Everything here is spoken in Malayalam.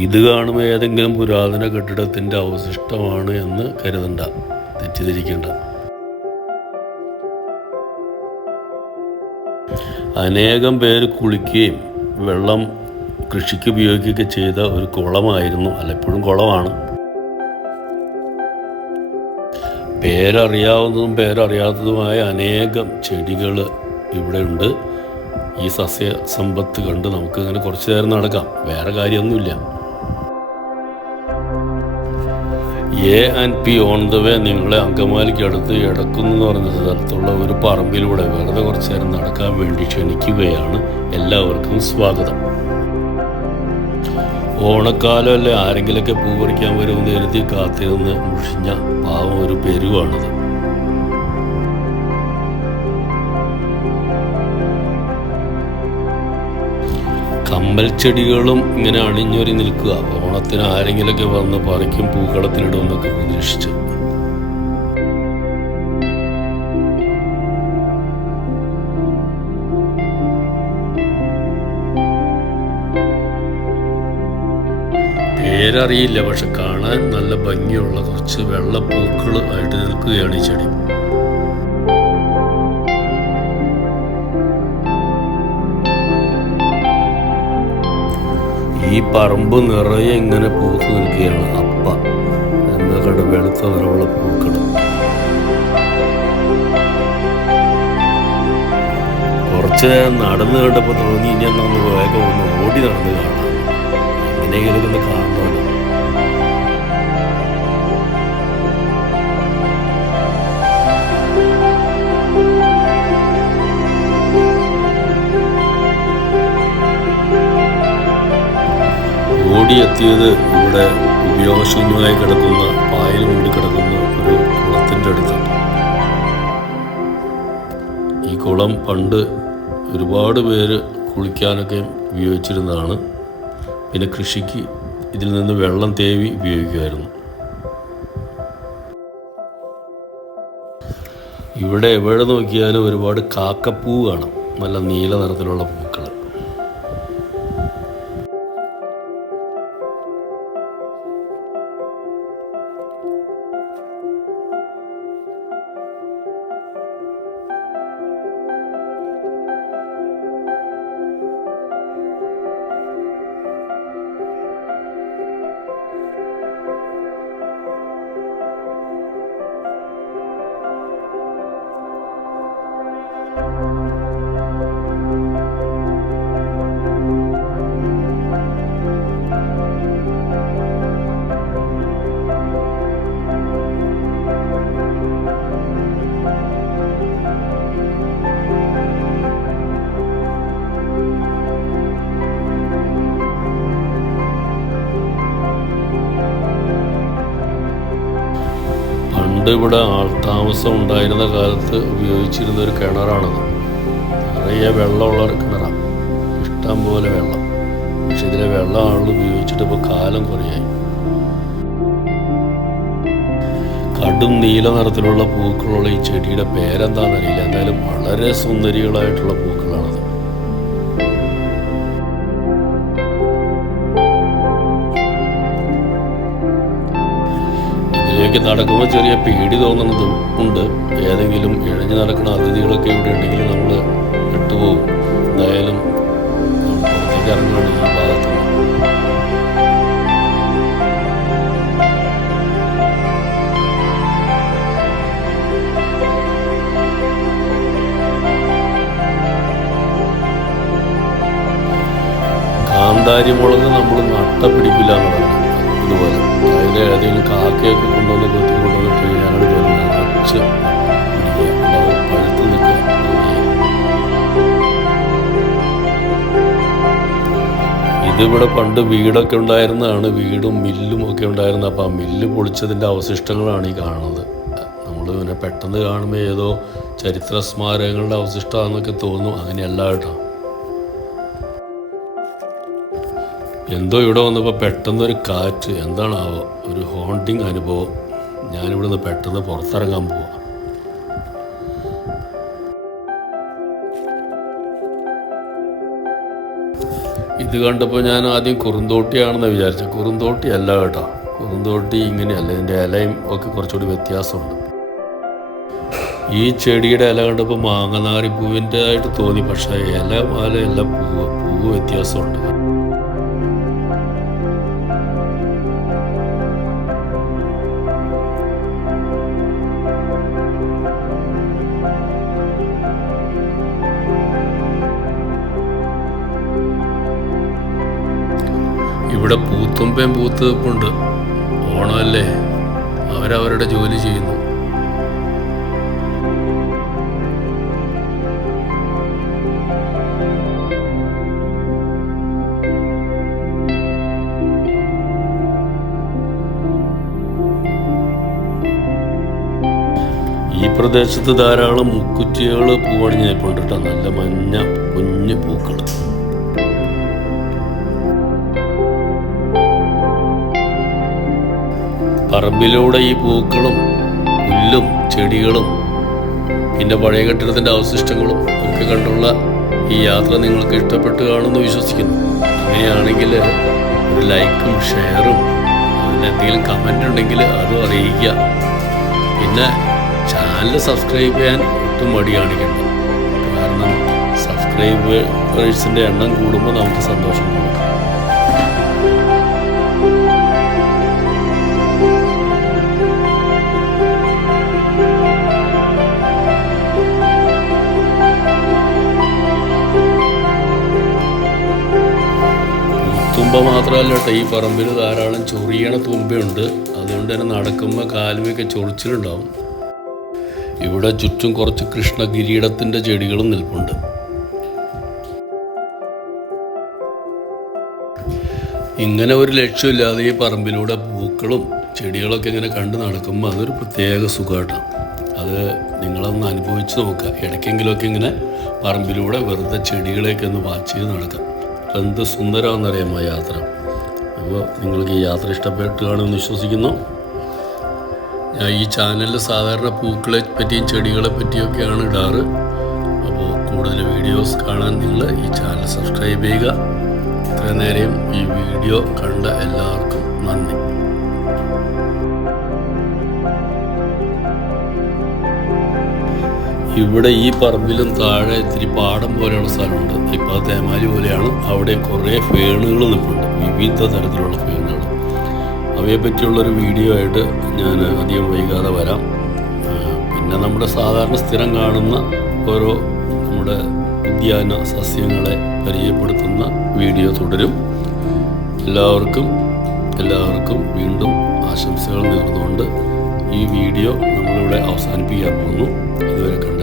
ഇത് കാണുമ്പോൾ ഏതെങ്കിലും പുരാതന കെട്ടിടത്തിൻ്റെ അവശിഷ്ടമാണ് എന്ന് കരുതണ്ട, തെറ്റിദ്ധരിക്കേണ്ട. അനേകം പേര് കുളിക്കുകയും വെള്ളം കൃഷിക്ക് ഉപയോഗിക്കുകയൊക്കെ ചെയ്ത ഒരു കുളമായിരുന്നു, എപ്പോഴും കുളമാണ്. പേരറിയാവുന്നതും പേരറിയാത്തതുമായ അനേകം ചെടികൾ ഇവിടെ ഉണ്ട്. ഈ സസ്യ സമ്പത്ത് കണ്ട് നമുക്ക് ഇങ്ങനെ കുറച്ച് നേരം നടക്കാം, വേറെ കാര്യമൊന്നുമില്ല. A&P ഓൺ ദ വേ നിങ്ങളെ അങ്കമാലിക്കടുത്ത് എടക്കുന്ന് എന്ന് പറഞ്ഞ സ്ഥലത്തുള്ള ഒരു പറമ്പിലൂടെ വെറുതെ കുറച്ച് നേരം നടക്കാൻ വേണ്ടി ക്ഷണിക്കുകയാണ്. എല്ലാവർക്കും സ്വാഗതം. ഓണക്കാലമല്ലേ, ആരെങ്കിലൊക്കെ പൂ പറിക്കാൻ വരുമെന്ന് കരുതി കാത്തിരുന്ന് മുഷിഞ്ഞ പാവം ഒരു പെരുവാണിത്. കമ്മൽ ചെടികളും ഇങ്ങനെ അണിഞ്ഞൊരി നിൽക്കുക. ഓണത്തിന് ആരെങ്കിലൊക്കെ വന്ന് പറിക്കും, പൂക്കളത്തിലിടുമെന്നൊക്കെ പ്രതീക്ഷിച്ച്. പേരറിയില്ല, പക്ഷെ കാണാൻ നല്ല ഭംഗിയുള്ള കുറച്ച് വെള്ളപ്പൂക്കൾ ആയിട്ട് നിൽക്കുകയാണ് ഈ ചെടി. ഈ പറമ്പ് നിറയെ ഇങ്ങനെ പൂത്ത് നിൽക്കുകയാണ്. അപ്പ എന്നൊക്കെ വെളുത്ത നിറമുള്ള പൂക്കൾ. കുറച്ച് നേരം നടന്നു കണ്ടപ്പോൾ തോന്നി ഇനി എന്നൊന്ന് വേഗം ഒന്ന് ഓടി നടന്ന് കാണാം, എങ്ങനെയെങ്കിലും ഒന്ന് കാണണമല്ലോ. ഓടിയെത്തിയത് ഇവിടെ ഉപയോഗശൂന്യമായി കിടക്കുന്ന, പായൽ മൂടി കിടക്കുന്ന ഒരു കുളത്തിൻ്റെ അടുത്താണ്. ഈ കുളം പണ്ട് ഒരുപാട് പേര് കുളിക്കാനൊക്കെ ഉപയോഗിച്ചിരുന്നതാണ്. പിന്നെ കൃഷിക്ക് ഇതിൽ നിന്ന് വെള്ളം തേവി ഉപയോഗിക്കുമായിരുന്നു. ഇവിടെ എവിടെ നോക്കിയാലും ഒരുപാട് കാക്കപ്പൂ കാണാം, നല്ല നീല നിറത്തിലുള്ള പൂക്കൾ. പണ്ട് ഇവിടെ ആൾതാമസം ഉണ്ടായിരുന്ന കാലത്ത് ഉപയോഗിച്ചിരുന്ന ഒരു കിണറാണത്. നിറയെ വെള്ളമുള്ള ഒരു കിണറാണ്, ഇഷ്ടം പോലെ വെള്ളം. പക്ഷെ ഇതിലെ വെള്ളം ആളുകൾ ഉപയോഗിച്ചിട്ട് ഇപ്പോൾ കാലം കുറയായി. കടും നീല നിറത്തിലുള്ള പൂക്കളുള്ള ഈ ചെടിയുടെ പേരെന്താണെന്നറിയില്ല, എന്തായാലും വളരെ സുന്ദരികളായിട്ടുള്ള പൂക്കളാണത്. ഇതിലേക്ക് നടക്കുമ്പോൾ ചെറിയ പേടി തോന്നുന്നതും ഉണ്ട്. ഏതെങ്കിലും ഇഴഞ്ഞു നടക്കുന്ന അതിഥികളൊക്കെ ഇവിടെ ഉണ്ടെങ്കിൽ നമ്മൾ വിട്ടുപോകും. എന്തായാലും പുറത്തേക്ക് ഇറങ്ങുകയാണ് ഈ ഭാഗത്ത്. കാന്താരി മുളക് നമ്മൾ നട്ടപ്പിടിക്കില്ല എന്ന് പറയുന്നത് ഇതുപോലെ. അതിൽ ഏതെങ്കിലും കാക്കയൊക്കെ കൊണ്ടുവന്ന് കൊത്തി കൊണ്ടുവന്നിട്ട് ഞാനത് പോലെ നിറച്ച് പിടിക്കുക, അത് പഴുത്ത് നിൽക്കുക. ഇതിവിടെ പണ്ട് വീടൊക്കെ ഉണ്ടായിരുന്നതാണ്, വീടും മില്ലും ഒക്കെ ഉണ്ടായിരുന്നു. അപ്പോൾ ആ മില്ല് പൊളിച്ചതിൻ്റെ അവശിഷ്ടങ്ങളാണ് ഈ കാണുന്നത്. നമ്മൾ പിന്നെ പെട്ടെന്ന് കാണുമ്പോൾ ഏതോ ചരിത്ര സ്മാരകങ്ങളുടെ അവശിഷ്ടമാണെന്നൊക്കെ തോന്നും. അങ്ങനെയല്ല കേട്ടോ. എന്തോ ഇവിടെ വന്നപ്പോൾ പെട്ടെന്നൊരു കാറ്റ്, എന്താണാവോ, ഒരു ഹോണ്ടിങ് അനുഭവം. ഞാനിവിടെ നിന്ന് പെട്ടെന്ന് പുറത്തിറങ്ങാൻ പോവാം. ഇത് കണ്ടപ്പോൾ ഞാൻ ആദ്യം കുറുന്തോട്ടിയാണെന്ന് വിചാരിച്ചു. കുറുന്തോട്ടി അല്ല കേട്ടോ, കുറുന്തോട്ടി ഇങ്ങനെയല്ല, ഇതിൻ്റെ ഇലയും ഒക്കെ കുറച്ചുകൂടി വ്യത്യാസമുണ്ട്. ഈ ചെടിയുടെ ഇല കണ്ടപ്പോൾ മാങ്ങനാറിപ്പൂവിൻ്റെ ആയിട്ട് തോന്നി, പക്ഷേ ഇല മാലയല്ല, പൂവ് വ്യത്യാസമുണ്ട്. ഇവിടെ പൂത്തുമ്പയും പൂത്തുവെപ്പുണ്ട്. ഓണമല്ലേ, അവരവരുടെ ജോലി ചെയ്യുന്നു. ഈ പ്രദേശത്ത് ധാരാളം മുക്കുറ്റികൾ പൂവണിഞ്ഞ് നിൽപ്പുണ്ട് കേട്ടോ. നല്ല മഞ്ഞ കുഞ്ഞു പൂക്കൾ. പറമ്പിലൂടെ ഈ പൂക്കളും പുല്ലും ചെടികളും പിന്നെ പഴയ കെട്ടിടത്തിൻ്റെ അവശിഷ്ടങ്ങളും ഒക്കെ കണ്ടുള്ള ഈ യാത്ര നിങ്ങൾക്ക് ഇഷ്ടപ്പെട്ട് കാണുമെന്ന് വിശ്വസിക്കുന്നു. അങ്ങനെയാണെങ്കിൽ ഒരു ലൈക്കും ഷെയറും അതിലെന്തെങ്കിലും കമൻ്റ് ഉണ്ടെങ്കിൽ അതും അറിയിക്കുക. പിന്നെ ചാനൽ സബ്സ്ക്രൈബ് ചെയ്യാൻ ഒട്ടും മടി കാണിക്കണ്ട. കാരണം സബ്സ്ക്രൈബേഴ്സിൻ്റെ എണ്ണം കൂടുമ്പോൾ നമുക്ക് സന്തോഷം കൂടും. തുമ്പ മാത്രമല്ല കേട്ടോ, ഈ പറമ്പിൽ ധാരാളം ചൊറിയണ തുമ്പയുണ്ട്. അതുകൊണ്ട് തന്നെ നടക്കുമ്പോൾ കാലുമൊക്കെ ചൊറിച്ചിലുണ്ടാവും. ഇവിടെ ചുറ്റും കുറച്ച് കൃഷ്ണകിരീടത്തിൻ്റെ ചെടികളും നിൽപ്പുണ്ട്. ഇങ്ങനെ ഒരു ലക്ഷ്യമില്ലാതെ ഈ പറമ്പിലൂടെ പൂക്കളും ചെടികളൊക്കെ ഇങ്ങനെ കണ്ട് നടക്കുമ്പോൾ അതൊരു പ്രത്യേക സുഖമായിട്ടാണ്. അത് നിങ്ങളൊന്ന് അനുഭവിച്ച് നോക്കുക. ഇടയ്ക്കെങ്കിലുമൊക്കെ ഇങ്ങനെ പറമ്പിലൂടെ വെറുതെ ചെടികളെയൊക്കെ ഒന്ന് വാച്ച് ചെയ്ത് നടക്കാം. എന്ത് സുന്ദരമാണെന്നറിയാമോ യാത്ര. അപ്പോൾ നിങ്ങൾക്ക് ഈ യാത്ര ഇഷ്ടപ്പെട്ട് കാണുമെന്ന് വിശ്വസിക്കുന്നു. ഞാൻ ഈ ചാനലിൽ സാധാരണ പൂക്കളെ പറ്റിയും ചെടികളെ പറ്റിയൊക്കെയാണ് ഇടാറ്. അപ്പോൾ കൂടുതൽ വീഡിയോസ് കാണാൻ നിങ്ങൾ ഈ ചാനൽ സബ്സ്ക്രൈബ് ചെയ്യുക. ഇത്രയും നേരം ഈ വീഡിയോ കണ്ട എല്ലാവർക്കും നന്ദി. ഇവിടെ ഈ പറമ്പിലും താഴെ ഇത്തിരി പാടം പോലെയുള്ള സ്ഥലമുണ്ട്. ഇപ്പോൾ തേമാലി പോലെയാണ്. അവിടെ കുറേ ഫേണുകൾ നിൽപ്പുണ്ട്, വിവിധ തരത്തിലുള്ള ഫേണുകൾ. അവയെ പറ്റിയുള്ളൊരു വീഡിയോ ആയിട്ട് ഞാൻ അധികം വൈകാതെ വരാം. പിന്നെ നമ്മുടെ സാധാരണ സ്ഥിരം കാണുന്ന ഓരോ നമ്മുടെ ഉദ്യാന സസ്യങ്ങളെ പരിചയപ്പെടുത്തുന്ന വീഡിയോ തുടരും. എല്ലാവർക്കും വീണ്ടും ആശംസകൾ നേർന്നുകൊണ്ട് ഈ വീഡിയോ നമ്മളിവിടെ അവസാനിപ്പിക്കാൻ പോകുന്നു. ഇതുവരെ കണ്ട